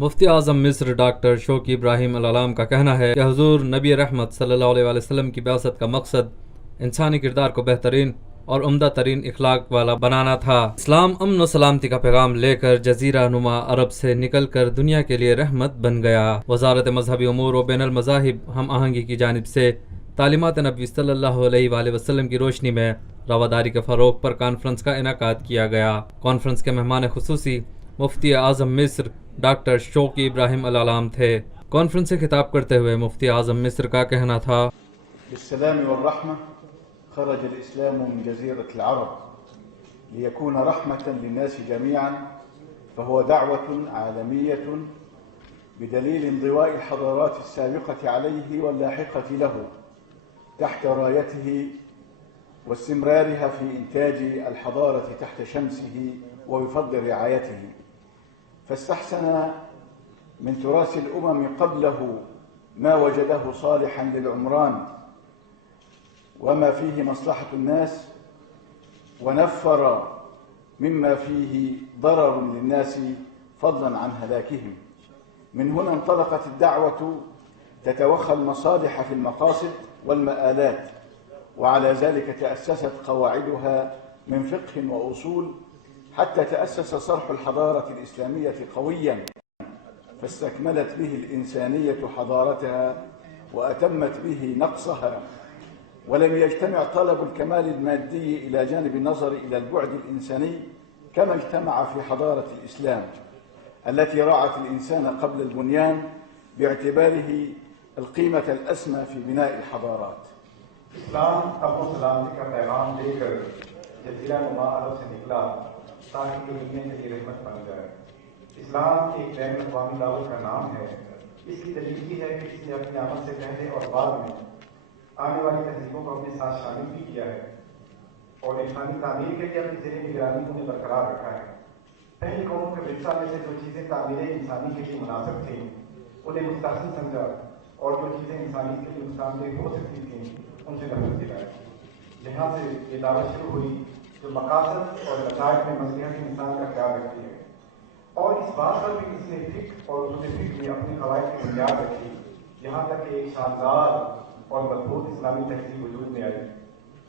مفتی اعظم مصر ڈاکٹر شوقی ابراہیم العلام کا کہنا ہے کہ حضور نبی رحمت صلی اللہ علیہ وسلم کی بعثت کا مقصد انسانی کردار کو بہترین اور عمدہ ترین اخلاق والا بنانا تھا۔ اسلام امن و سلامتی کا پیغام لے کر جزیرہ نما عرب سے نکل کر دنیا کے لیے رحمت بن گیا۔ وزارت مذہبی امور و بین المذاہب ہم آہنگی کی جانب سے تعلیمات نبی صلی اللہ علیہ وآلہ وسلم کی روشنی میں رواداری کے فروغ پر کانفرنس کا انعقاد کیا گیا۔ کانفرنس کے مہمان خصوصی مفتی اعظم مصر ڈاکٹر شوقی ابراہیم العلام تھے۔ کانفرنس سے خطاب کرتے ہوئے مفتی اعظم مصر کا کہنا تھا: بالسلام والرحمة خرج الإسلام من جزيرة العرب ليكون رحمة للناس جميعا، فهو دعوة عالمية بدليل انضواء الحضارات السابقة عليه واللاحقة له تحت رايته واستمرارها في إنتاج الحضارة تحت شمسه وبفضل رعايته، فاستحسن من تراث الأمم قبله ما وجده صالحا للعمران وما فيه مصلحة الناس، ونفر مما فيه ضرر للناس فضلا عن هلاكهم. من هنا انطلقت الدعوة تتوخى المصالح في المقاصد والمآلات، وعلى ذلك تأسست قواعدها من فقه وأصول حتى تأسس صرح الحضارة الإسلامية قويا، فاستكملت به الإنسانية حضارتها وأتمت به نقصها، ولم يجتمع طلب الكمال المادي إلى جانب النظر إلى البعد الإنساني كما اجتمع في حضارة الإسلام التي راعت الإنسان قبل البنيان باعتباره القيمة الأسمى في بناء الحضارات. اسلام امن و سلامتی کا پیغام لے کر جزیرہ نما عرب سے نکلا تاکہ یہ دنیا کے لیے رحمت بن جائے۔ اسلام ایک بین الاقوامی دعوت کا نام ہے۔ اس کی دلیل یہ ہے کہ اس نے اپنی آمد سے پہلے اور بعد میں آنے والی تہذیبوں کو اپنے ساتھ شامل بھی کیا ہے اور انسانی تعمیر کے لیے اپنی زیر نگرانی انہیں برقرار رکھا ہے۔ پہلی قوموں کے ورثہ میں سے جو چیزیں تعمیر انسانی کے لیے مناسب تھیں انہیں مستحسن سمجھا، اور جو چیزیں انسانیت کے لیے نقصان دہ ہو سکتی تھیں ان سے نفرت دلائی۔ جہاں سے یہ دعوت شروع ہوئی جو مقاصد اور نتائج میں مصلحت انسان کا خیال رکھتی ہے، اور اس بات پر بھی اس نے فکر اور اصول فکر میں اپنی قواعد کی بنیاد رکھی، یہاں تک کہ ایک شاندار اور مضبوط اسلامی تہذیب وجود میں آئی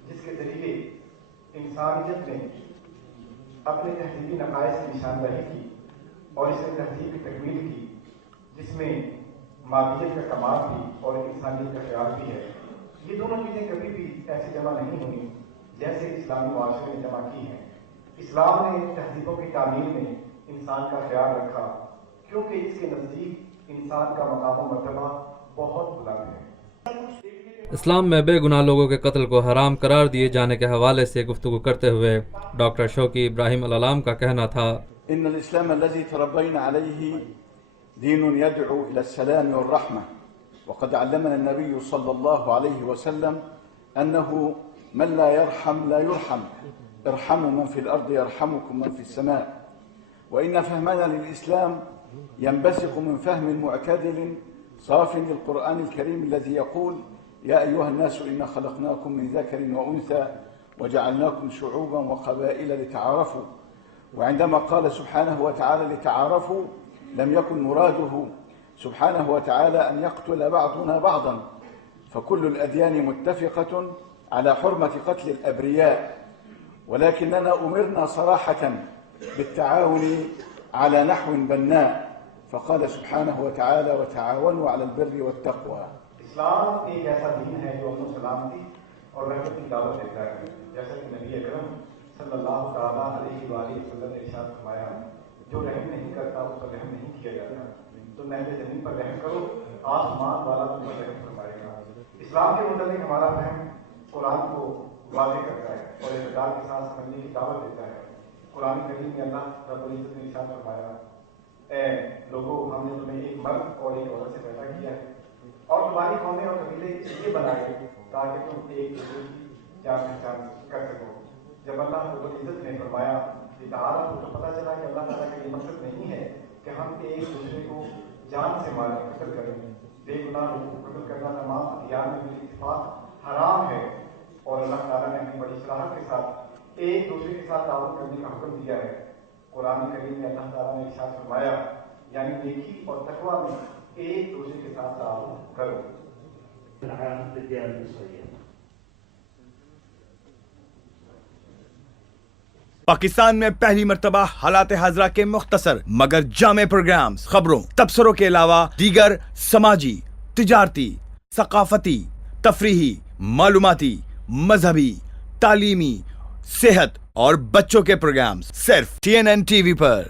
جس کے ذریعے انسانیت نے اپنے تہذیبی نقائص کی نشاندہی کی اور اس نے تہذیب کی تکمیل کی جس میں مادیت کا کمال بھی اور انسانیت کا خیال بھی ہے۔ یہ دونوں چیزیں کبھی بھی ایسی جمع نہیں ہوئی جیسے اسلامی معاشرے نے جمع کی ہیں۔ اسلام نے تہذیبوں کی تعمیر میں انسان کا خیال رکھا کیونکہ اس کے نزدیک انسان کا مقام و مرتبہ بہت بلند ہے۔ اسلام میں بے گناہ لوگوں کے قتل کو حرام قرار دیے جانے کے حوالے سے گفتگو کرتے ہوئے ڈاکٹر شوقی ابراہیم العلام کا کہنا تھا: إن الإسلام الذي تربينا عليه دين يدعو إلى السلام والرحمة، وقد علمنا النبي صلى الله عليه وسلم أنه من لا يرحم لا يرحم، ارحموا من في الأرض يرحمكم من في السماء. وإن فهمنا للإسلام ينبثق من فهم معتدل صاف للقرآن الكريم الذي يقول: يا أيها الناس إنا خلقناكم من ذكر وأنثى وجعلناكم شعوبا وقبائل لتعارفوا. وعندما قال سبحانه وتعالى لتعارفوا لم يكن مراده سبحانه وتعالى أن يقتل بعضنا بعضا، فكل الأديان متفقة على حرمة قتل الأبرياء، ولكننا أمرنا صراحة بالتعاون على نحو بناء، فقال سبحانه وتعالى: وتعاونوا على البر والتقوى. اسلام ایک ایسا دین ہے جو امن و سلامتی اور رحمت کی دعوت دیتا ہے، جیسا کہ نبی اکرم صلی اللہ تعالیٰ علیہ وآلہ وسلم نے ارشاد فرمایا: جو رحم نہیں کرتا اس پر رحم نہیں کیا جاتا، تم اہل زمین پر رحم کرو، آسمان والا تم پر رحم فرمائے گا۔ اسلام کے متعلق ہمارا فہم قرآن کو واضح کرتا ہے اور اعتدال کے ساتھ سمجھنے کی دعوت دیتا ہے۔ قرآن کریم میں اللہ رب العزت نے ارشاد فرمایا: اے لوگوں، ہم نے تمہیں ایک مرد اور ایک عورت سے پیدا کیا ہے اور تمہاری قومیں اور قبیلے اس لیے بنائے تاکہ تم ایک دوسرے کی جان پہچان کر سکو۔ جب اللہ رب العزت نے فرمایا کہ تعارف، تو پتہ چلا کہ اللہ تعالیٰ کا یہ مقصد نہیں ہے کہ ہم ایک دوسرے کو جان سے ماریں، قتل کریں۔ بے گناہ لوگوں کو قتل کرنا تمام ادیان میں بالاتفاق حرام ہے، اور اللہ تعالیٰ نے اپنی بڑی صلاحت کے ساتھ ایک دوسرے کے ساتھ تعاون کرنے کا حکم دیا ہے۔ قرآن کریم میں اللہ تعالیٰ نے ارشاد فرمایا: یعنی نیکی اور تقوی میں ایک دوسرے کے ساتھ تعاون کرو. پاکستان میں پہلی مرتبہ حالات حاضرہ کے مختصر مگر جامع پروگرامز، خبروں، تبصروں کے علاوہ دیگر سماجی، تجارتی، ثقافتی، تفریحی، معلوماتی، مذہبی، تعلیمی، صحت اور بچوں کے پروگرامز صرف TNN TV پر.